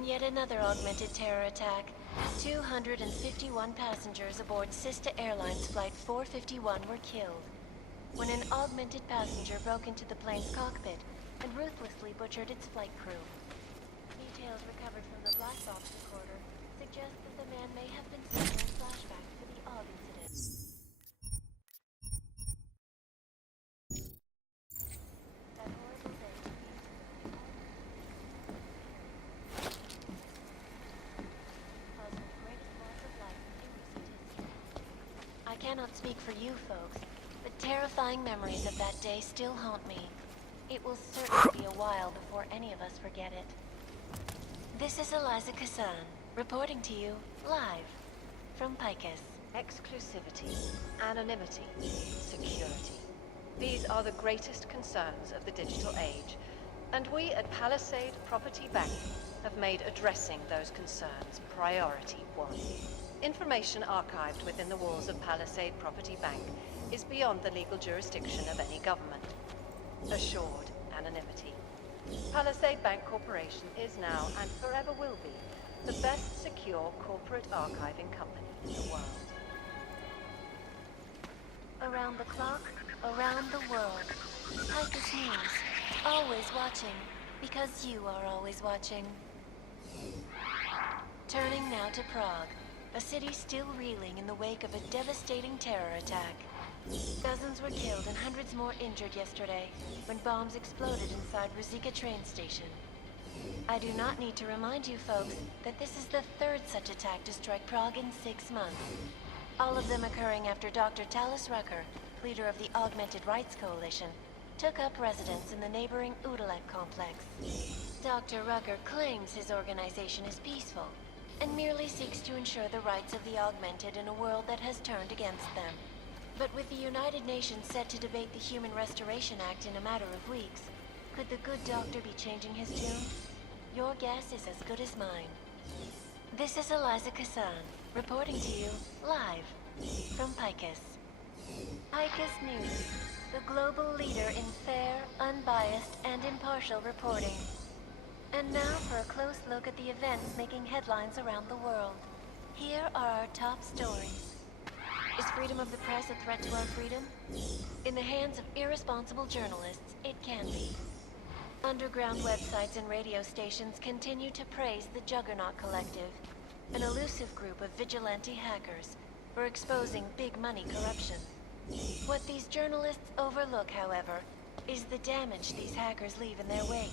In yet another augmented terror attack, 251 passengers aboard Sista Airlines Flight 451 were killed when an augmented passenger broke into the plane's cockpit and ruthlessly butchered its flight crew. Details recovered from the black box recorder suggest that the man may have been suffering flashbacks to the AUG incident. That horrible day caused the greatest loss of life in recent history. I cannot speak for you folks, but terrifying memories of that day still haunt me. It will certainly be a while before any of us forget it. This is Eliza Kassan, reporting to you live from Picus. Exclusivity, anonymity, security. These are the greatest concerns of the digital age, and we at Palisade Property Bank have made addressing those concerns priority one. Information archived within the walls of Palisade Property Bank is beyond the legal jurisdiction of any government. Assured anonymity. Palisade Bank Corporation is now and forever will be the best secure corporate archiving company in the world. Around the clock, around the world. Picus News, always watching, because you are always watching. Turning now to Prague, a city still reeling in the wake of a devastating terror attack. Dozens were killed and hundreds more injured yesterday when bombs exploded inside Rizika train station. I do not need to remind you folks that this is the third such attack to strike Prague in 6 months. All of them occurring after Dr. Talis Rucker, leader of the Augmented Rights Coalition, took up residence in the neighboring Udalek complex. Dr. Rucker claims his organization is peaceful and merely seeks to ensure the rights of the augmented in a world that has turned against them. But with the United Nations set to debate the Human Restoration Act in a matter of weeks, could the good doctor be changing his tune? Your guess is as good as mine. This is Eliza Kassan, reporting to you live from Picus. Picus News, the global leader in fair, unbiased, and impartial reporting. And now for a close look at the events making headlines around the world. Here are our top stories. Is freedom of the press a threat to our freedom? In the hands of irresponsible journalists, it can be. Underground websites and radio stations continue to praise the Juggernaut Collective, an elusive group of vigilante hackers, for exposing big money corruption. What these journalists overlook, however, is the damage these hackers leave in their wake.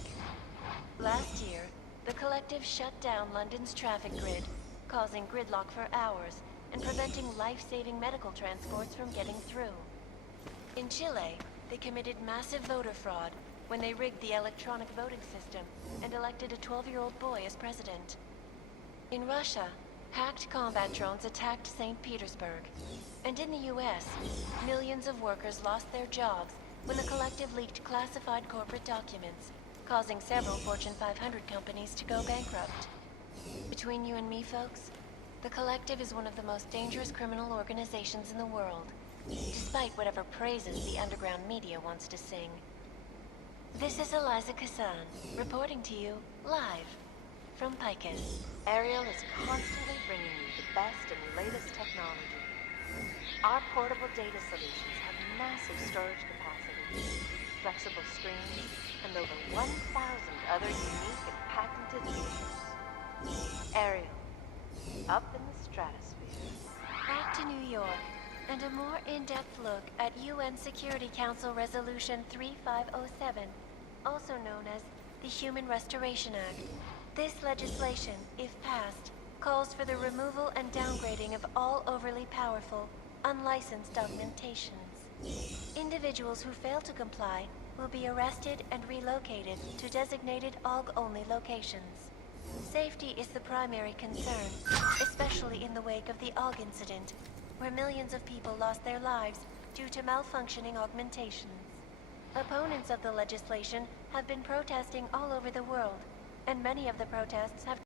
Last year, the Collective shut down London's traffic grid, causing gridlock for hours and preventing life-saving medical transports from getting through. In Chile, they committed massive voter fraud when they rigged the electronic voting system and elected a 12-year-old boy as president. In Russia, hacked combat drones attacked St. Petersburg. And in the US, millions of workers lost their jobs when the Collective leaked classified corporate documents, causing several Fortune 500 companies to go bankrupt. Between you and me, folks, the Collective is one of the most dangerous criminal organizations in the world, despite whatever praises the underground media wants to sing. This is Eliza Kassan, reporting to you live from Picus. Ariel is constantly bringing you the best and latest technology. Our portable data solutions have massive storage capacity, flexible screens, and over 1,000 other unique and patented features. Ariel, up in the stratosphere. Back to New York, and a more in-depth look at UN Security Council Resolution 3507, also known as the Human Restoration Act. This legislation, if passed, calls for the removal and downgrading of all overly powerful, unlicensed augmentations. Individuals who fail to comply will be arrested and relocated to designated AUG-only locations. Safety is the primary concern, especially in the wake of the AUG incident, where millions of people lost their lives due to malfunctioning augmentations. Opponents of the legislation have been protesting all over the world, and many of the protests have